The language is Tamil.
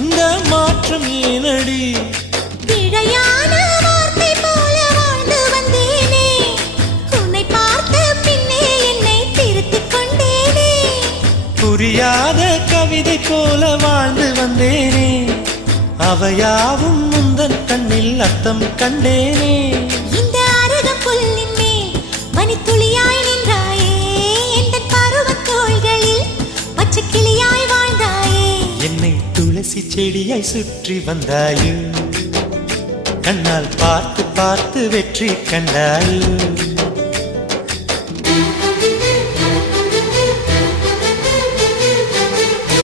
இந்த மாற்றம் ஏனடி? பிழையான வார்த்தை போல வாழ்ந்து வந்தேனே, உன்னை பார்த்த பின்னே என்னை திருத்திக் கொண்டேனே. புரியாத கவிதை போல வாழ்ந்து வந்தேனே, அவையாவும் முந்தன் கண்ணில் அர்த்தம் கண்டேனே. இந்த அருகம் புல்லின் மேல் பனித்துளியாய் நின்றாயே, எந்த பருவத் தோள்களில் பச்சை கிளியாய் வாழ்ந்தாயே. என்னை துளசி செடியாய் சுற்றி வந்தாயோ, கண்ணால் பார்த்து பார்த்து வெற்றி கண்டாயோ.